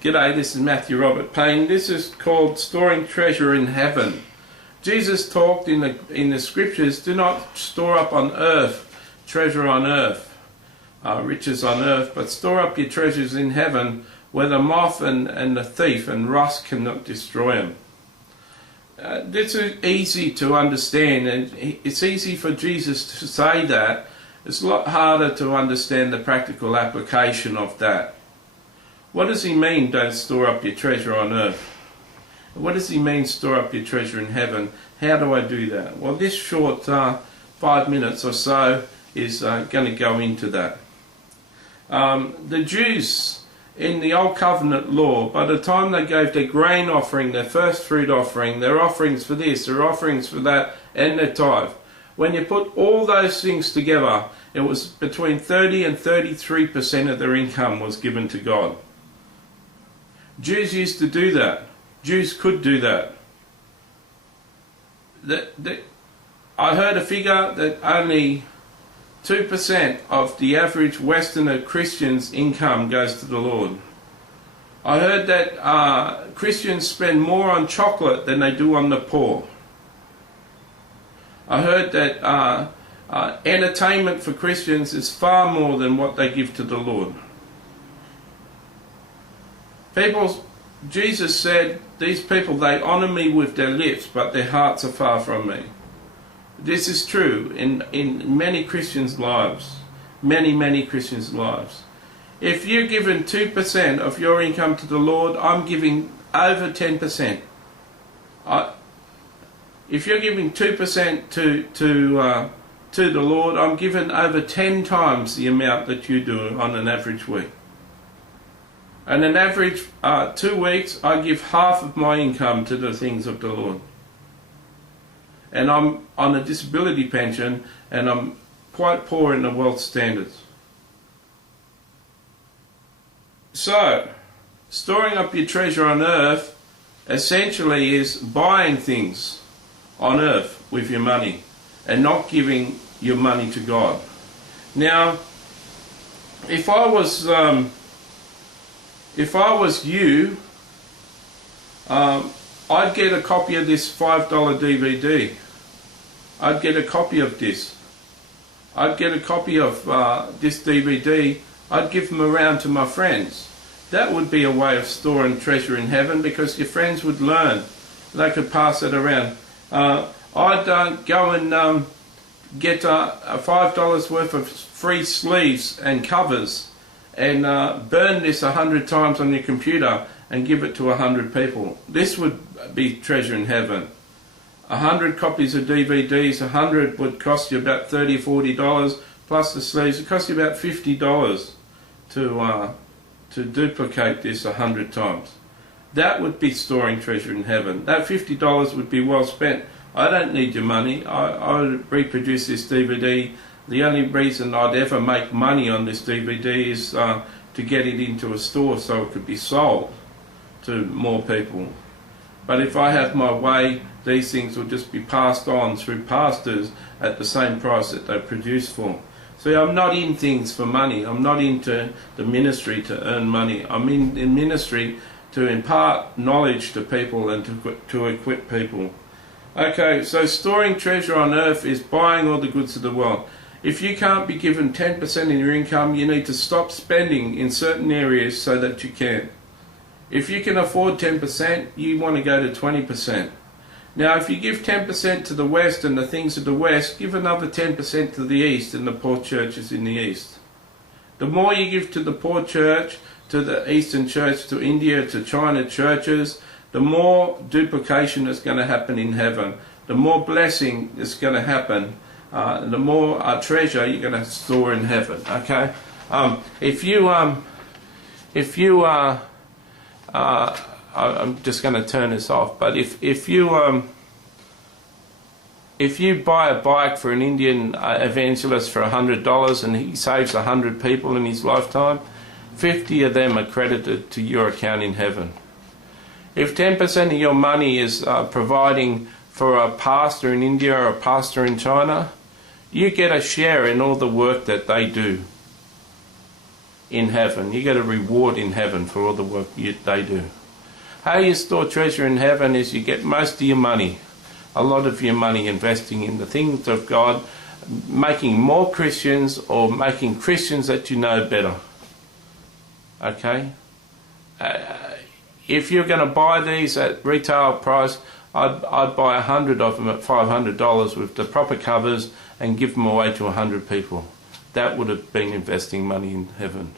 G'day, this is Matthew Robert Payne. This is called Storing Treasure in Heaven. Jesus talked in the scriptures, do not store up on earth, treasure on earth, riches on earth, but store up your treasures in heaven where the moth and the thief and rust cannot destroy them. This is easy to understand, and it's easy for Jesus to say that. It's a lot harder to understand the practical application of that. What does he mean, don't store up your treasure on earth? What does he mean, store up your treasure in heaven? How do I do that? Well, this short 5 minutes or so is going to go into that. The Jews in the Old Covenant law, by the time they gave their grain offering, their first fruit offering, their offerings for this, their offerings for that, and their tithe, when you put all those things together, it was between 30 and 33% of their income was given to God. Jews used to do that. Jews could do that. I heard a figure that only 2% of the average Westerner Christian's income goes to the Lord. I heard that Christians spend more on chocolate than they do on the poor. I heard that entertainment for Christians is far more than what they give to the Lord. Jesus said, these people, they honour me with their lips, but their hearts are far from me. This is true in many Christians' lives. Many Christians' lives. If you're given 2% of your income to the Lord, I'm giving over 10%. If you're giving 2% to the Lord, I'm giving over 10 times the amount that you do on an average week. And an average 2 weeks, I give half of my income to the things of the Lord. And I'm on a disability pension, and I'm quite poor in the world standards. So, storing up your treasure on earth essentially is buying things on earth with your money and not giving your money to God. Now, if I was you, I'd get a copy of this $5 DVD. I'd get a copy of this. I'd get a copy of this DVD. I'd give them around to my friends. That would be a way of storing treasure in heaven, because your friends would learn. They could pass it around. I'd go and get $5 worth of free sleeves and covers, and burn this 100 times on your computer and give it to 100 people. This would be treasure in heaven. 100 copies of DVDs, 100 would cost you about $30 or $40, plus the sleeves. It cost you about $50 to duplicate this 100 times. That would be storing treasure in heaven. That $50 would be well spent. I don't need your money. I would reproduce this DVD. The only reason I'd ever make money on this DVD is to get it into a store so it could be sold to more people. But if I have my way, these things will just be passed on through pastors at the same price that they're produced for. See, I'm not in things for money. I'm not into the ministry to earn money. I'm in ministry to impart knowledge to people and to equip people. Okay, so storing treasure on earth is buying all the goods of the world. If you can't be given 10% of your income, you need to stop spending in certain areas so that you can. If you can afford 10%, you want to go to 20%. Now, if you give 10% to the West and the things of the West, give another 10% to the East and the poor churches in the East. The more you give to the poor church, to the Eastern church, to India, to China churches, the more duplication is going to happen in heaven. The more blessing is going to happen. The more treasure you're going to store in heaven. Okay, I'm just going to turn this off. But if you buy a bike for an Indian evangelist for $100 and he saves 100 people in his lifetime, 50 of them are credited to your account in heaven. If 10% of your money is providing for a pastor in India or a pastor in China, you get a share in all the work that they do. in heaven. You get a reward in heaven for all the work they do. How you store treasure in heaven is you get most of your money, a lot of your money, investing in the things of God, making more Christians or making Christians that you know better. Okay? If you're going to buy these at retail price, I'd buy 100 of them at $500 with the proper covers and give them away to 100 people. That would have been investing money in heaven.